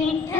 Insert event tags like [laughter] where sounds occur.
Take [laughs]